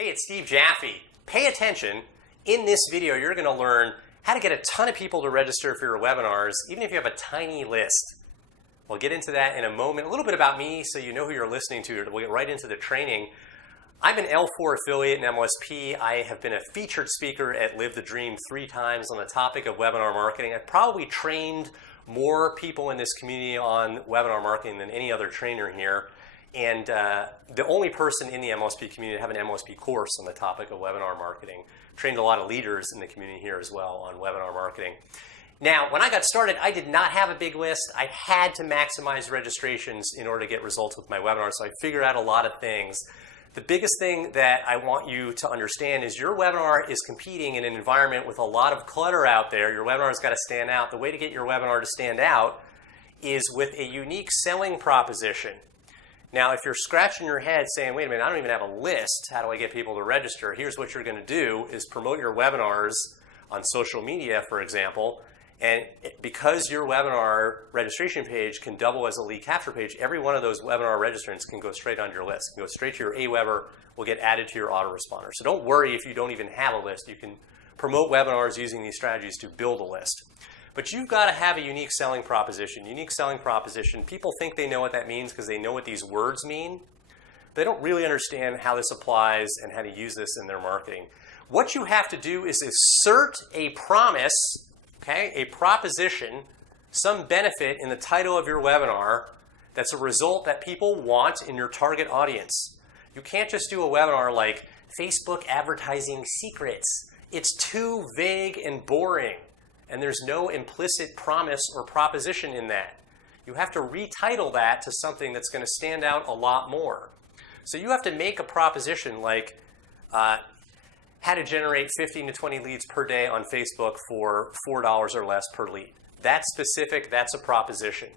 Hey, it's Steve Jaffe. Pay attention. In this video, you're going to learn how to get a ton of people to register for your webinars, even if you have a tiny list. We'll get into that in a moment. A little bit about me so you know who you're listening to. We'll get right into the training. I'm an L4 affiliate in MLSP. I have been a featured speaker at Live the Dream 3 times on the topic of webinar marketing. I've probably trained more people in this community on webinar marketing than any other trainer here. And the only person in the MLSP community to have an MLSP course on the topic of webinar marketing. Trained a lot of leaders in the community here as well on webinar marketing. Now, when I got started, I did not have a big list. I had to maximize registrations in order to get results with my webinar, so I figured out a lot of things. The biggest thing that I want you to understand is your webinar is competing in an environment with a lot of clutter out there. Your webinar has got to stand out. The way to get your webinar to stand out is with a unique selling proposition. Now, if you're scratching your head saying, wait a minute, I don't even have a list, how do I get people to register? Here's what you're going to do is promote your webinars on social media, for example. And because your webinar registration page can double as a lead capture page, every one of those webinar registrants can go straight on your list. Can go straight to your Aweber, will get added to your autoresponder. So don't worry if you don't even have a list. You can promote webinars using these strategies to build a list. But you've got to have a unique selling proposition. Unique selling proposition, people think they know what that means because they know what these words mean. They don't really understand how this applies and how to use this in their marketing. What you have to do is assert a promise, okay, a proposition, some benefit in the title of your webinar that's a result that people want in your target audience. You can't just do a webinar like Facebook advertising secrets. It's too vague and boring. And there's no implicit promise or proposition in that. You have to retitle that to something that's going to stand out a lot more. So you have to make a proposition like how to generate 15 to 20 leads per day on Facebook for $4 or less per lead. That's specific, that's a proposition.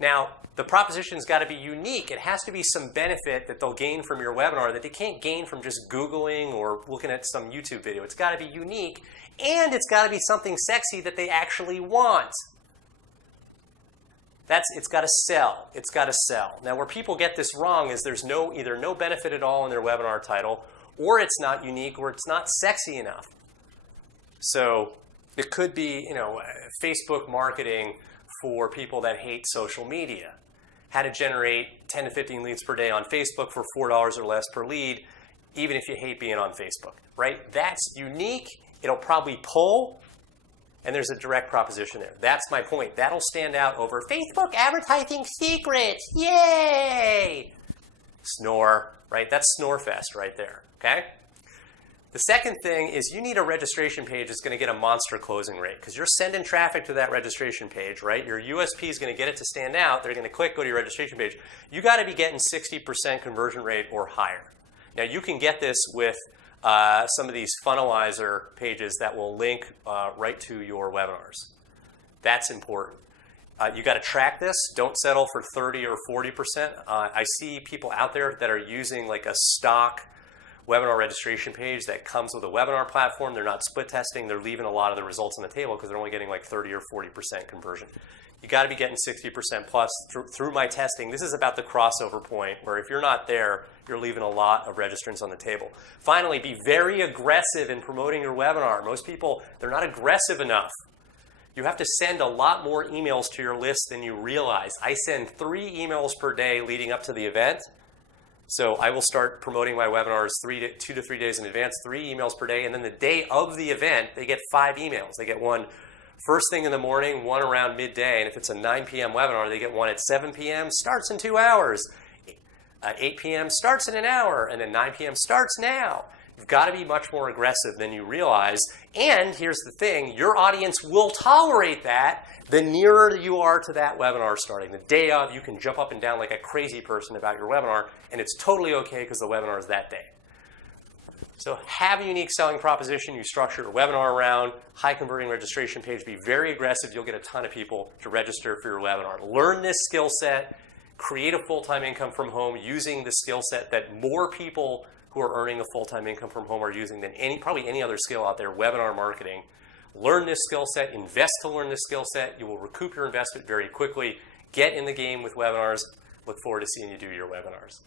Now, the proposition's got to be unique. It has to be some benefit that they'll gain from your webinar that they can't gain from just Googling or looking at some YouTube video. It's got to be unique, and it's got to be something sexy that they actually want. It's got to sell. It's got to sell. Now, where people get this wrong is there's either no benefit at all in their webinar title, or it's not unique, or it's not sexy enough. So it could be, Facebook marketing for people that hate social media. How to generate 10 to 15 leads per day on Facebook for $4 or less per lead, even if you hate being on Facebook, right? That's unique. It'll probably pull, and there's a direct proposition there. That's my point. That'll stand out over Facebook advertising secrets. Yay! Snore, right? That's Snorefest right there, okay? The second thing is you need a registration page that's going to get a monster closing rate because you're sending traffic to that registration page, right? Your USP is going to get it to stand out. They're going to click, go to your registration page. You got to be getting 60% conversion rate or higher. Now, you can get this with some of these funnelizer pages that will link right to your webinars. That's important. You got to track this. Don't settle for 30 or 40%. I see people out there that are using like a stock webinar registration page that comes with a webinar platform. They're not split testing. They're leaving a lot of the results on the table because they're only getting like 30 or 40% conversion. You got to be getting 60% plus through my testing. This is about the crossover point where if you're not there, you're leaving a lot of registrants on the table. Finally, be very aggressive in promoting your webinar. Most people, they're not aggressive enough. You have to send a lot more emails to your list than you realize. I send 3 emails per day leading up to the event. So I will start promoting my webinars 2 to 3 days in advance, 3 emails per day. And then the day of the event, they get 5 emails. They get one first thing in the morning, one around midday. And if it's a 9 p.m. webinar, they get one at 7 p.m., starts in 2 hours. 8 p.m. starts in an hour. And then 9 p.m. starts now. You've got to be much more aggressive than you realize. And here's the thing, your audience will tolerate that the nearer you are to that webinar starting. The day of, you can jump up and down like a crazy person about your webinar, and it's totally okay because the webinar is that day. So have a unique selling proposition. You structure your webinar around, high converting registration page. Be very aggressive. You'll get a ton of people to register for your webinar. Learn this skill set. Create a full-time income from home using the skill set that more people who are earning a full-time income from home are using than probably any other skill out there, webinar marketing. Learn this skill set, invest to learn this skill set. You will recoup your investment very quickly. Get in the game with webinars. Look forward to seeing you do your webinars.